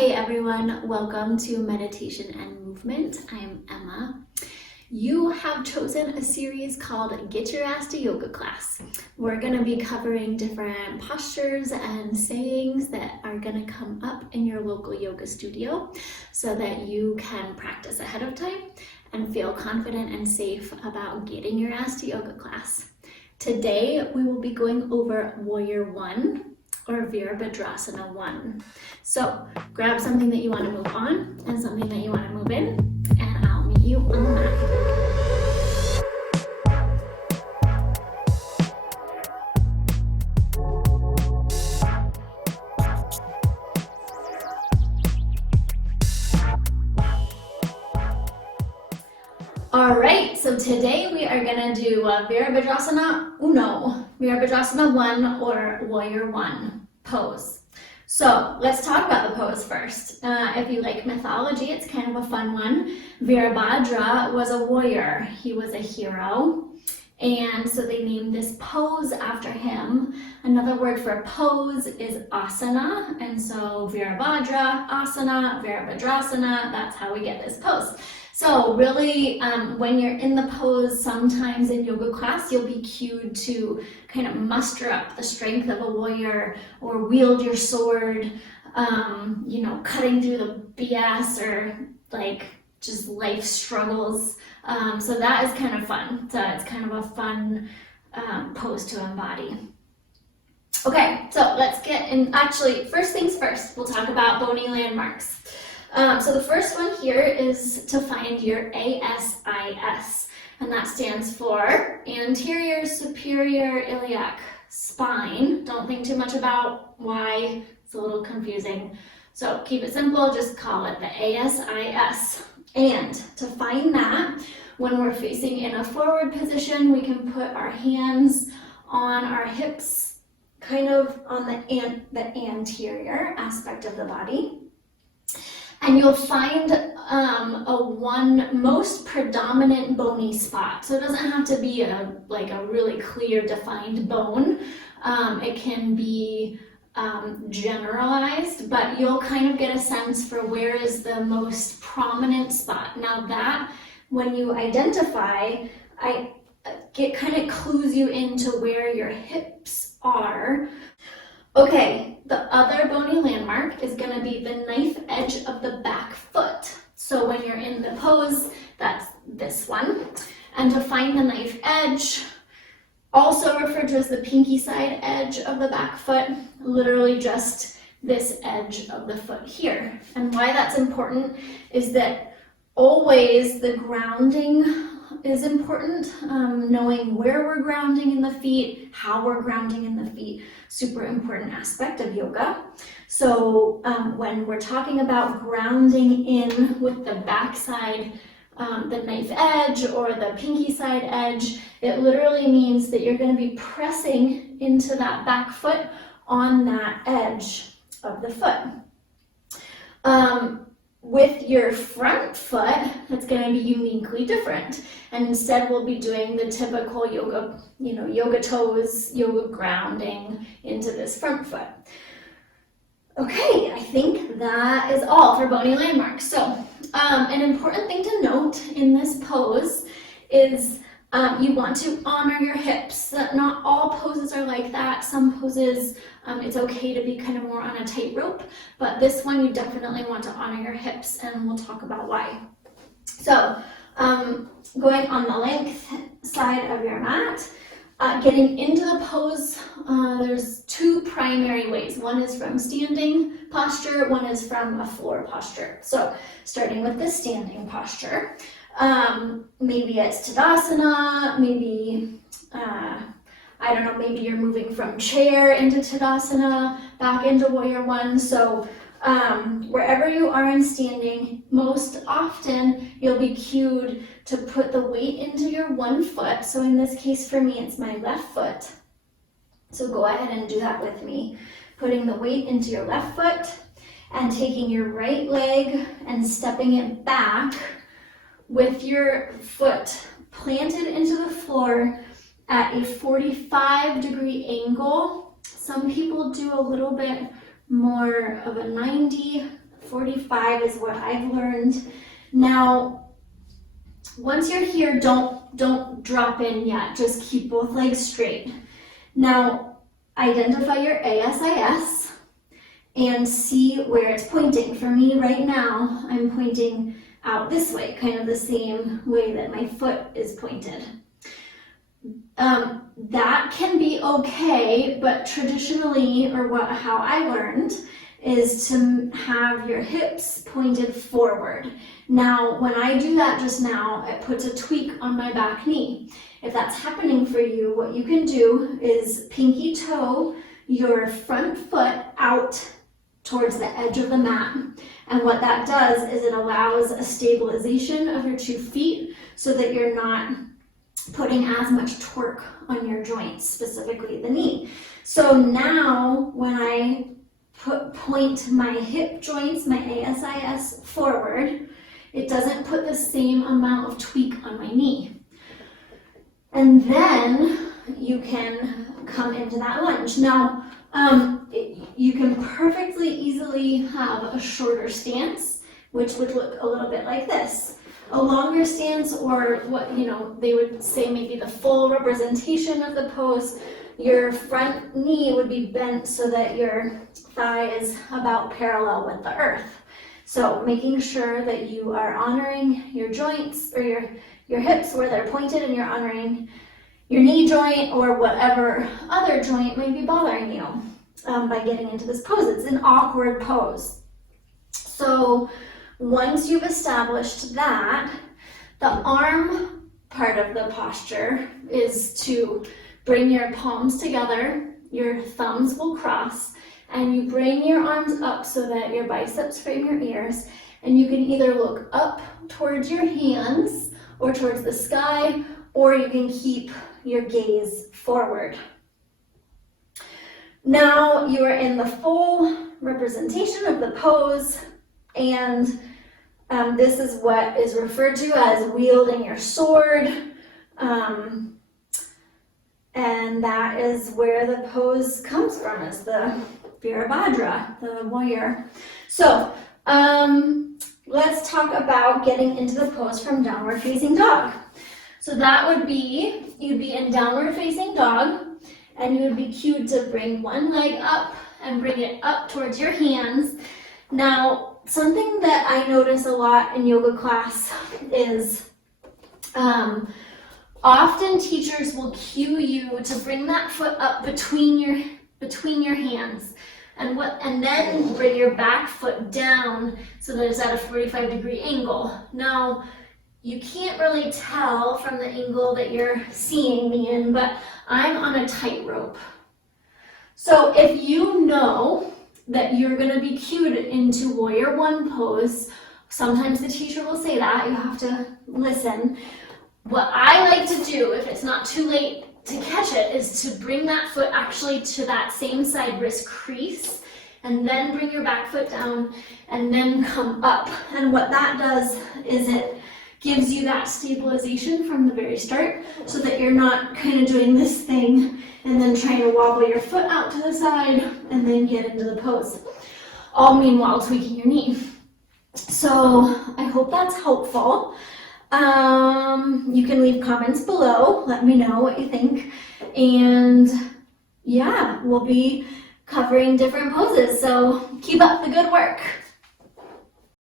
Hey everyone, welcome to Meditation and Movement. I'm Emma. You have chosen a series called Get Your Ass to Yoga Class. We're going to be covering different postures and sayings that are going to come up in your local yoga studio so that you can practice ahead of time and feel confident and safe about getting your ass to yoga class. Today we will be going over Warrior One or Virabhadrasana I. So grab something that you want to move on and something that you want to move in, and I'll meet you on the mat. Alright, so today we are going to do Virabhadrasana I, or Warrior One pose. So let's talk about the pose first. If you like mythology, it's kind of a fun one. Virabhadra was a warrior. He was a hero. And so they named this pose after him. Another word for pose is asana. And so Virabhadra, asana, Virabhadrasana, that's how we get this pose. So really, when you're in the pose, sometimes in yoga class, you'll be cued to kind of muster up the strength of a warrior or wield your sword, cutting through the BS or like just life struggles. So that is kind of fun. So it's kind of a fun pose to embody. Okay, so let's get in. Actually, first things first, we'll talk about bony landmarks. So the first one here is to find your ASIS, and that stands for anterior superior iliac spine. Don't think too much about why, it's a little confusing. So keep it simple, just call it the ASIS. And to find that, when we're facing in a forward position, we can put our hands on our hips, kind of on the anterior aspect of the body. And you'll find one most predominant bony spot. So it doesn't have to be a really clear defined bone. It can be generalized, but you'll kind of get a sense for where is the most prominent spot. Now that, when you identify, it kind of clues you into where your hips are. Okay, the other bony landmark is going to be the knife edge of the back foot. So when you're in the pose, that's this one. And to find the knife edge, also referred to as the pinky side edge of the back foot, literally just this edge of the foot here. And why that's important is that always the grounding is important, knowing where we're grounding in the feet, how we're grounding in the feet, super important aspect of yoga. So when we're talking about grounding in with the backside, the knife edge or the pinky side edge, it literally means that you're going to be pressing into that back foot on that edge of the foot. With your front foot, it's going to be uniquely different. And instead we'll be doing the typical yoga toes, yoga grounding into this front foot. Okay, I think that is all for bony landmarks. So an important thing to note in this pose is you want to honor your hips. Not all poses are like that. Some poses, it's okay to be kind of more on a tightrope, but this one you definitely want to honor your hips, and we'll talk about why. So going on the length side of your mat, getting into the pose, there's two primary ways. One is from standing posture, one is from a floor posture. So starting with the standing posture, maybe it's Tadasana, maybe, maybe you're moving from chair into Tadasana, back into Warrior One. So wherever you are in standing, most often you'll be cued to put the weight into your one foot. So in this case for me, it's my left foot. So go ahead and do that with me. Putting the weight into your left foot and taking your right leg and stepping it back with your foot planted into the floor at a 45-degree angle. Some people do a little bit more of a 90 45 is what I've learned. Now, once you're here, don't drop in yet. Just keep both legs straight. Now, identify your ASIS and see where it's pointing. For me right now, I'm pointing out this way, kind of the same way that my foot is pointed. That can be okay, but traditionally, or how I learned, is to have your hips pointed forward. Now, when I do that just now, it puts a tweak on my back knee. If that's happening for you, what you can do is pinky toe your front foot out towards the edge of the mat. And what that does is it allows a stabilization of your 2 feet so that you're not putting as much torque on your joints, specifically the knee. So now when I point my hip joints, my ASIS forward, it doesn't put the same amount of tweak on my knee. And then you can come into that lunge. Now, you can perfectly easily have a shorter stance, which would look a little bit like this. A longer stance, or what they would say maybe the full representation of the pose, your front knee would be bent so that your thigh is about parallel with the earth. So making sure that you are honoring your joints or your hips where they're pointed, and you're honoring your knee joint or whatever other joint may be bothering you by getting into this pose. It's an awkward pose. So once you've established that, the arm part of the posture is to bring your palms together, your thumbs will cross, and you bring your arms up so that your biceps frame your ears, and you can either look up towards your hands or towards the sky, or you can keep your gaze forward. Now you are in the full representation of the pose, and this is what is referred to as wielding your sword, and that is where the pose comes from, is the Virabhadra, the warrior. So let's talk about getting into the pose from downward facing dog. So that would be, you'd be in downward facing dog, and you would be cued to bring one leg up and bring it up towards your hands. Now, something that I notice a lot in yoga class is often teachers will cue you to bring that foot up between your hands, and then bring your back foot down so that it's at a 45-degree angle. Now, you can't really tell from the angle that you're seeing me in, but I'm on a tightrope. So if you know that you're going to be cued into warrior one pose, sometimes the teacher will say that, you have to listen. What I like to do, if it's not too late to catch it, is to bring that foot actually to that same side wrist crease, and then bring your back foot down, and then come up. And what that does is it gives you that stabilization from the very start, so that you're not kind of doing this thing and then trying to wobble your foot out to the side and then get into the pose, all meanwhile tweaking your knee. So I hope that's helpful. You can leave comments below, let me know what you think, and yeah, we'll be covering different poses, so keep up the good work.